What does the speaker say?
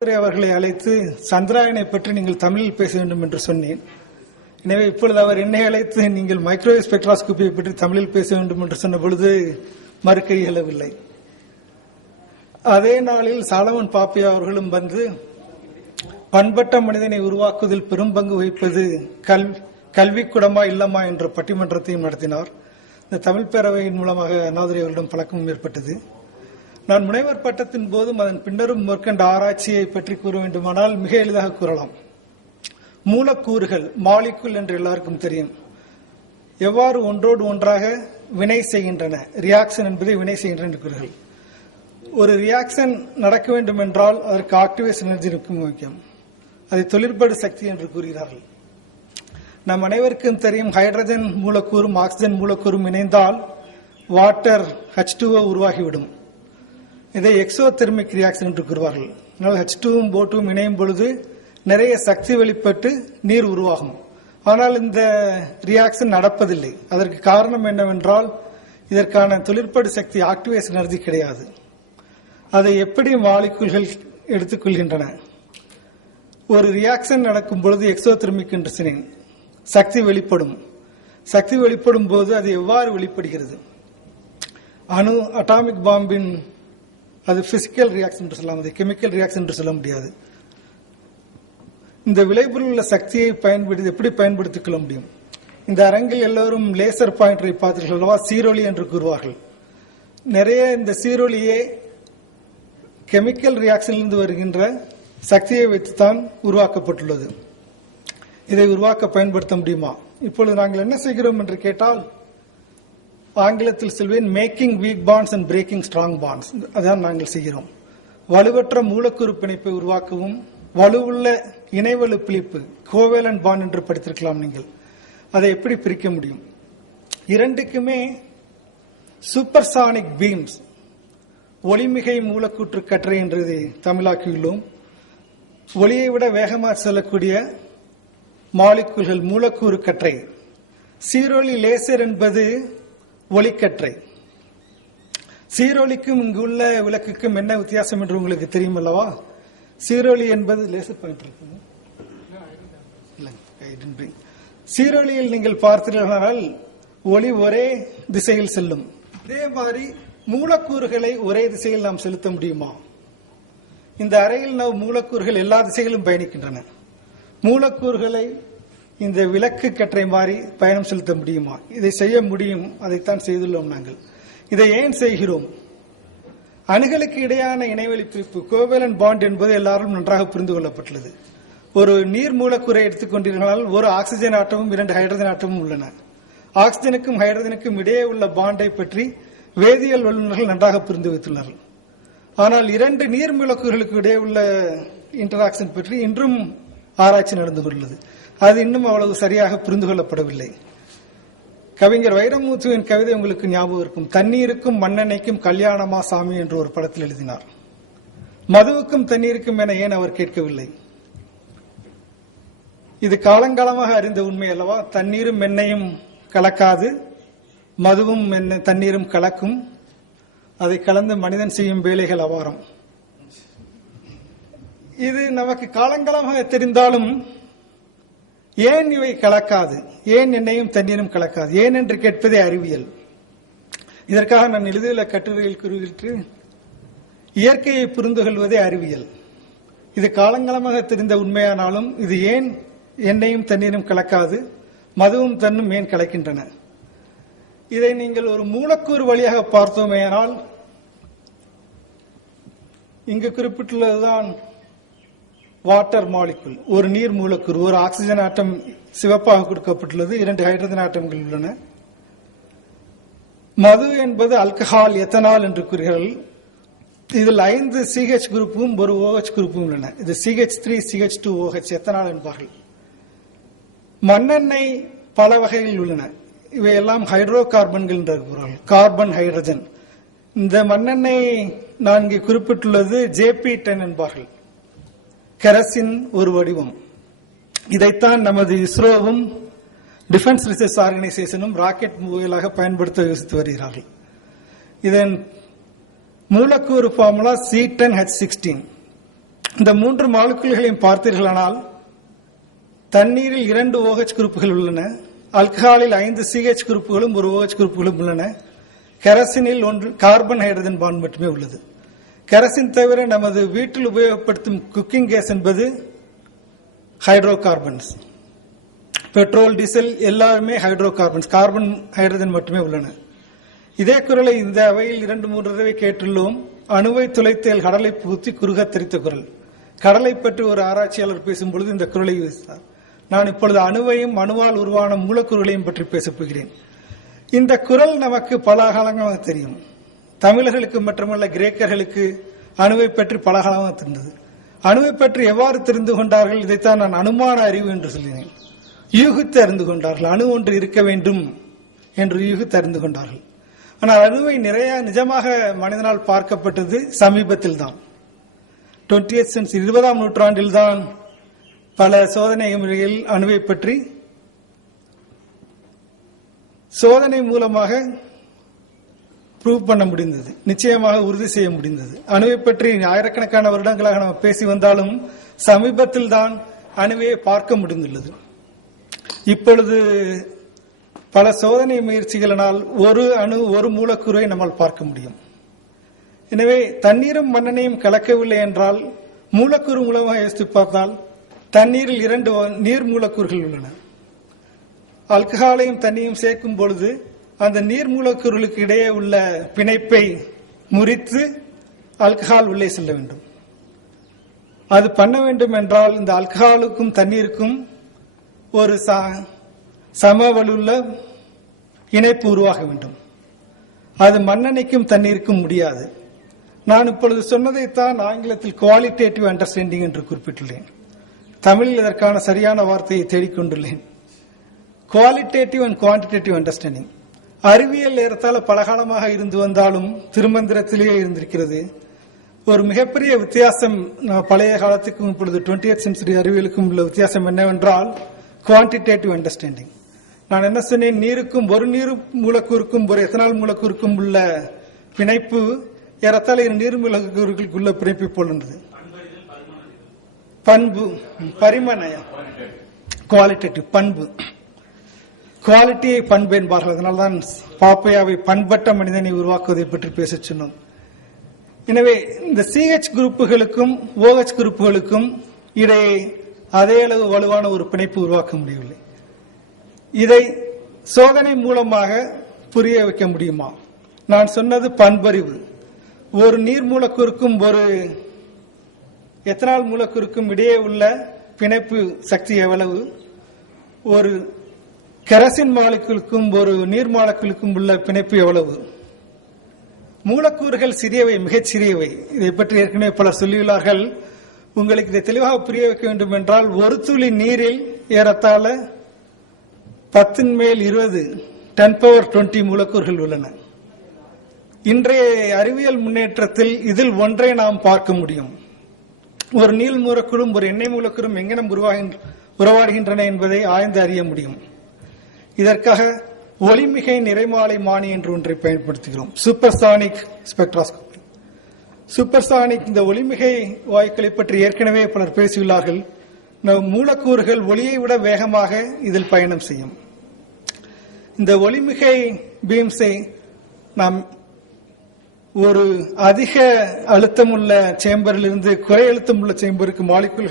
அவர்களை அழைத்து சந்திராயனை பற்றி நீங்கள் தமிழில் பேச வேண்டும் என்று சொன்னேன். எனவே இப்பொழுது அவர் என்னை அழைத்து நீங்கள் மைக்ரோவேவ் ஸ்பெக்ட்ராஸ்கோபியை பற்றி தமிழில் பேச வேண்டும் என்று சொன்ன பொழுது மறுக்க இயலவில்லை. அதே நாளில் சாலமன் பாப்பையா அவர்களும் வந்து பண்பட்ட மனிதனை உருவாக்குவதில் பெரும் பங்கு வகிப்பது கல்விக்கூடமா இல்லமா என்ற பட்டிமன்றத்தையும் நடத்தினார். இந்த தமிழ் பேரவையின் மூலமாக அண்ணாதுரை அவர்களிடம் பழக்கமும் ஏற்பட்டது. நான் முனைவர் பட்டத்தின் போதும் அதன் பின்னரும் மேற்கொண்ட ஆராய்ச்சியை பற்றி கூற வேண்டுமானால் மிக எளிதாக கூறலாம். மூலக்கூறுகள் மாலிகுல் என்று எல்லாருக்கும் தெரியும். எவ்வாறு ஒன்றோடு ஒன்றாக வினை செய்கின்றன, ரியாக்ஷன் என்பதை வினை செய்கின்றன என்று கூறுகள். ஒரு ரியாக்ஷன் நடக்க வேண்டும் என்றால் அதற்கு ஆக்டிவேஷன் எனர்ஜி முக்கியம். அதை தொழிற்படு சக்தி என்று கூறுகிறார்கள். நம் அனைவருக்கும் தெரியும், ஹைட்ரஜன் மூலக்கூறும் ஆக்சிஜன் மூலக்கூறும் இணைந்தால் வாட்டர் H2O உருவாகிவிடும். இதை எக்ஸோதெர்மிக் ரியாக்ஷன் என்று கூறுவார்கள். H2வும் போட்டும் இணையும் பொழுது நிறைய சக்தி வெளிப்பட்டு நீர் உருவாகும். ஆனால் இந்த ரியாக்ஷன் நடப்பதில்லை. அதற்கு காரணம் என்னவென்றால் இதற்கான தொழிற்படு சக்தி ஆக்டிவேஷன் எனர்ஜி கிடையாது. அதை எப்படி மாலிகுல்கள் எடுத்துக்கொள்கின்றன? ஒரு ரியாக்ஷன் நடக்கும் பொழுது எக்ஸோதெர்மிக் என்று சொன்னேன், சக்தி வெளிப்படும். சக்தி வெளிப்படும் போது அது எவ்வாறு வெளிப்படுகிறது? அட்டாமிக் பாம்பின் அது பிசிக்கல் ரியாக்ஷன் என்று சொல்லலாம், அது கெமிக்கல் ரியாக்ஷன் என்று சொல்ல முடியாது. இந்த விளைபொருள் உள்ள சக்தியை எப்படி பயன்படுத்திக் கொள்ள முடியும்? இந்த அரங்கில் எல்லோரும் லேசர் பாயிண்டரை பார்த்தீர்கள் அல்லவா? சீரொலி என்று கூறுவார்கள். நிறைய இந்த சீரொலியே கெமிக்கல் ரியாக்ஷனிலிருந்து வருகின்ற சக்தியை வைத்துத்தான் உருவாக்கப்பட்டுள்ளது. இதை உருவாக்க பயன்படுத்த முடியுமா? இப்பொழுது நாங்கள் என்ன செய்கிறோம் என்று கேட்டால், ஆங்கிலத்தில் சொல்வேன், making weak bonds and breaking strong bonds. அதான் நாங்கள் செய்கிறோம். வலுவற்ற மூலக்கூறு பிணைப்பை உருவாக்கவும் வலுவுள்ள இணைவலு பிழிப்பு கோவேலன்ட் பாண்ட் என்று படித்திருக்கலாம் நீங்கள். அதை எப்படி பிரிக்க முடியும்? இரண்டுக்குமே சூப்பர்சானிக் பீம்ஸ், ஒளிமிகை மூலக்கூற்று கற்றை என்று தமிழாக்கியுள்ளோம். ஒளியை விட வேகமாக செல்லக்கூடிய மாலிகுல்கள் மூலக்கூறு கற்றை. சீரொலி லேசர் என்பது ஒளிக்கற்றை. சீரொலிக்கும் இங்குள்ள விளக்குக்கும் என்ன வித்தியாசம் என்று உங்களுக்கு தெரியும் அல்லவா? சீரொலி என்பது லேசர் பாயிண்ட் இருக்கு. சீரொலியில் நீங்கள் பார்த்தீர்களானால் ஒளி ஒரே திசையில் செல்லும். இதே மாதிரி மூலக்கூறுகளை ஒரே திசையில் நாம் செலுத்த முடியுமா? இந்த அறையில் நாம் மூலக்கூறுகள் எல்லா திசைகளும் பயணிக்கின்றன. மூலக்கூறுகளை இந்த விளக்கு கற்றை மாதிரி பயணம் செலுத்த முடியுமா? இதை செய்ய முடியும். அதைத்தான் செய்துள்ளோம் நாங்கள். இதை ஏன் செய்கிறோம்? அணுகளுக்கு இடையான இணைவெளி பிரிப்பு கோவேலன்ட் பாண்ட் என்பது எல்லாரும் நன்றாக புரிந்து கொள்ளப்பட்டுள்ளது. ஒரு நீர் மூலக்கூறை எடுத்துக்கொண்டிருந்தால் ஒரு ஆக்சிஜன் ஆட்டமும் 2 ஹைட்ரஜன் ஆட்டமும் உள்ளன. ஆக்சிஜனுக்கும் ஹைட்ரஜனுக்கும் இடையே உள்ள பாண்டை பற்றி வேதியியல் வல்லுநர்கள் நன்றாக புரிந்து வைத்துள்ளார்கள். ஆனால் 2 நீர் மூலக்கூறுகளுக்கு இடையே உள்ள இன்டராக்ஷன் பற்றி இன்றும் ஆராய்ச்சி நடந்து கொண்டுள்ளது. அது இன்னும் அவ்வளவு சரியாக புரிந்து கொள்ளப்படவில்லை. கவிஞர் வைரமுத்துவின் கவிதை உங்களுக்கு ஞாபகம் இருக்கும். தண்ணீருக்கும் மண்ணெண்ணெய்க்கும் கல்யாணமா சாமி என்று ஒரு படத்தில் எழுதினார். மதுவுக்கும் தண்ணீருக்கும் என ஏன் அவர் கேட்கவில்லை? இது காலங்காலமாக அறிந்த உண்மை அல்லவா? தண்ணீரும் எண்ணெயும் கலக்காது, மதுவும் தண்ணீரும் கலக்கும். அதை கலந்து மனிதன் செய்யும் வேலைகள் அபாரம். இது நமக்கு காலங்காலமாக தெரிந்தாலும் ஏன் இவை கலக்காது, ஏன் எண்ணெயும் தண்ணீரும் கலக்காது, ஏன் என்று கேட்பதே அறிவியல். இதற்காக நான் எழுதியுள்ள கட்டுரையில் கூறுகிட்டு, இயற்கையை புரிந்து கொள்வதே அறிவியல். இது காலங்காலமாக தெரிந்த உண்மையானாலும் இது ஏன் எண்ணெயும் தண்ணீரும் கலக்காது, மதுவும் தன்னும் ஏன் கலக்கின்றன? இதை நீங்கள் ஒரு மூலக்கூறு வழியாக பார்த்தோமேயானால், இங்கு குறிப்பிட்டுள்ளதுதான் வாட்டர் மாலிகுல், ஒரு நீர் மூலக்கூறு. ஒரு ஆக்சிஜன் ஆட்டம் சிவப்பாக கொடுக்கப்பட்டுள்ளது, 2 ஹைட்ரஜன் ஆட்டம்கள் உள்ளன. மது என்பது ஆல்கஹால், எத்தனால் என்று கூறுகிறார்கள். இதில் 5 CH குரூப்பும் ஒரு OH குரூப்பும் உள்ளன. இது CH3 CH2OH எத்தனால் என்பார்கள். மண்ணெண்ணெய் பல வகைகள் உள்ளன. இவையெல்லாம் ஹைட்ரோ கார்பன்கள் என்று கூறுவார்கள், கார்பன் ஹைட்ரஜன். இந்த மண்ணெண்ணெய் நான் இங்கே குறிப்பிட்டுள்ளது JP10 என்பார்கள், கெரசின் ஒரு வடிவம். இதைத்தான் நமது இஸ்ரோவும் டிஃபென்ஸ் ரிசர்ச் ஆர்கனைசேஷனும் ராக்கெட் முறைகளாக பயன்படுத்த யோசித்து வருகிறார்கள். இதன் மூலக்கூறு ஃபார்முலா C10H16. இந்த 3 மாலிகுல்களையும் பார்த்தீர்களானால் தண்ணீரில் 2 OH குரூப்புகள் உள்ளன, ஆல்கஹாலில் 5 CH குரூப்புகளும் 1 OH குரூப்புகளும் உள்ளன, கெரசினில் 1 கார்பன் ஹைட்ரஜன் பாண்ட் மட்டுமே உள்ளது. கெரசின் தவிர நமது வீட்டில் உபயோகப்படுத்தும் குக்கிங் கேஸ் என்பது ஹைட்ரோ கார்பன்ஸ். பெட்ரோல், டீசல் எல்லாருமே ஹைட்ரோ கார்பன்ஸ், கார்பன் ஹைட்ரஜன் மட்டுமே உள்ளன. இதே குரலை இந்த அவையில் 2-3 தடவை கேட்டுள்ளோம். அணுவை துளைத்தேல் கடலை பூத்தி குறுக தெரித்த குரல். கடலை பற்றி ஒரு ஆராய்ச்சியாளர் பேசும்பொழுது இந்த குரலை யூசித்தார். நான் இப்பொழுது அணுவையும் அணுவால் உருவான மூலக்கூறுகளையும் பற்றி பேசப் போகிறேன். இந்த குரல் நமக்கு பல காலங்களாக தெரியும். தமிழர்களுக்கு மட்டுமல்ல, கிரேக்கர்களுக்கு அணுவை பற்றி பல காலமாக தெரிந்தது. அணுவை பற்றி எவ்வாறு தெரிந்து கொண்டார்கள்? இதைத்தான் நான் அனுமான அறிவு என்று சொல்லினேன். யூகித்து அறிந்து கொண்டார்கள். அணு ஒன்று இருக்க வேண்டும் என்று யூகித்து அறிந்து கொண்டார்கள். ஆனால் அணுவை நிறைய நிஜமாக மனிதனால் பார்க்கப்பட்டது சமீபத்தில் தான். 20th century 20ஆம் நூற்றாண்டில் தான் பல சோதனை முறையில் அணுவை பற்றி சோதனை மூலமாக ப்ரூவ் பண்ண முடிந்தது, நிச்சயமாக உறுதி செய்ய முடிந்தது. அணுவை பற்றி ஆயிரக்கணக்கான வருடங்களாக நாம் பேசி வந்தாலும் சமீபத்தில் தான் அணுவை பார்க்க முடிந்துள்ளது. இப்பொழுது பல சோதனை முயற்சிகளினால் ஒரு அணு, ஒரு மூலக்கூறை நம்மால் பார்க்க முடியும். எனவே தண்ணீரும் மண்ணெண்ணையும் கலக்கவில்லை என்றால் மூலக்கூறு மூலமாக யோசித்து பார்த்தால் தண்ணீரில் 2 நீர் மூலக்கூறுகள் உள்ளன. ஆல்கஹாலையும் தண்ணியும் சேர்க்கும் பொழுது அந்த நீர் மூலக்கூறுகளுக்கு இடையே உள்ள பிணைப்பை முறித்து ஆல்கஹால் உள்ளே செல்ல வேண்டும். அது பண்ண வேண்டும் என்றால் இந்த ஆல்கஹாலுக்கும் தண்ணீருக்கும் ஒரு சமவலுள்ள இணைப்பு உருவாக வேண்டும். அது மண்ணெண்ணைக்கும் தண்ணீருக்கும் முடியாது. நான் இப்பொழுது சொன்னதைத்தான் ஆங்கிலத்தில் குவாலிட்டேட்டிவ் அண்டர்ஸ்டாண்டிங் என்று குறிப்பிட்டுள்ளேன். தமிழில் இதற்கான சரியான வார்த்தையை தேடிக்கொண்டுள்ளேன். Qualitative and quantitative understanding. அறிவியல் ஏறத்தாழ பலகாலமாக இருந்து வந்தாலும் திருமந்திரத்திலேயே இருந்திருக்கிறது. ஒரு மிகப்பெரிய வித்தியாசம் பழைய காலத்துக்கும் இப்பொழுது 20th century அறிவியலுக்கும் உள்ள வித்தியாசம் என்னவென்றால் குவான்டிடேட்டிவ் அண்டர்ஸ்டாண்டிங். நான் என்ன சொன்னேன்? நீருக்கும் ஒரு நீர் மூலக்கூறுக்கும் ஒரு எத்தனால் மூலக்கூறுக்கும் உள்ள பிணைப்பு ஏறத்தாழ 2 நீர் மூலக்கூறுகளுக்குள்ள பிணைப்பை போன்றது. பண்பு, பரிமாணம், குவாலிட்டேட்டிவ் பண்பு, குவாலிட்டியை பண்பு என்பார்கள். அதனால்தான் பாப்பையாவை பண்பட்ட மனிதனை உருவாக்குவதை பற்றி பேச சொன்னோம். எனவே இந்த CH குரூப்புகளுக்கும் OH குரூப்புகளுக்கும் இடையே அதே அளவு வலுவான ஒரு பிணைப்பு உருவாக்க முடியவில்லை. இதை சோதனை மூலமாக புரிய வைக்க முடியுமா? நான் சொன்னது பண்பறிவு. ஒரு நீர் மூலக்கூறுக்கும் ஒரு எத்தனால் மூலக்கூறுக்கும் இடையே உள்ள பிணைப்பு சக்தி எவ்வளவு, ஒரு கெரசின் மாலிகுலுக்கும் ஒரு நீர் மாலிகுலுக்கும் உள்ள பிணைப்பு எவ்வளவு. மூலக்கூறுகள் சிறியவை, மிகச் சிறியவை. இதை பற்றி ஏற்கனவே பலர் சொல்லியுள்ளார்கள். உங்களுக்கு இதை தெளிவாக புரிய வைக்க வேண்டும் என்றால் ஒரு துளி நீரில் ஏறத்தாழ 10⁻20 10⁻20 மூலக்கூறுகள் உள்ளன. இன்றைய அறிவியல் முன்னேற்றத்தில் இதில் ஒன்றை நாம் பார்க்க முடியும். ஒரு நீர் மூலக்கூறும் ஒரு எண்ணெய் மூலக்கூறும் எங்கனம் உறவாடுகின்றன என்பதை ஆய்ந்து அறிய முடியும். இதற்காக ஒளிமிகை நிறைமாலைமானி என்று ஒன்றை பயன்படுத்துகிறோம். Supersonic spectroscopy. சூப்பர்சானிக், இந்த ஒளிமிகை வாயுக்களை பற்றி ஏற்கனவே பலர் பேசியுள்ளார்கள். மூலக்கூறுகள் ஒளியை விட வேகமாக இதில் பயணம் செய்யும். இந்த ஒளிமிகை பீம்ஸை நாம் ஒரு அதிக அழுத்தமுள்ள சேம்பரிலிருந்து குறை அழுத்தமுள்ள சேம்பருக்கு மாலிகுல்கள்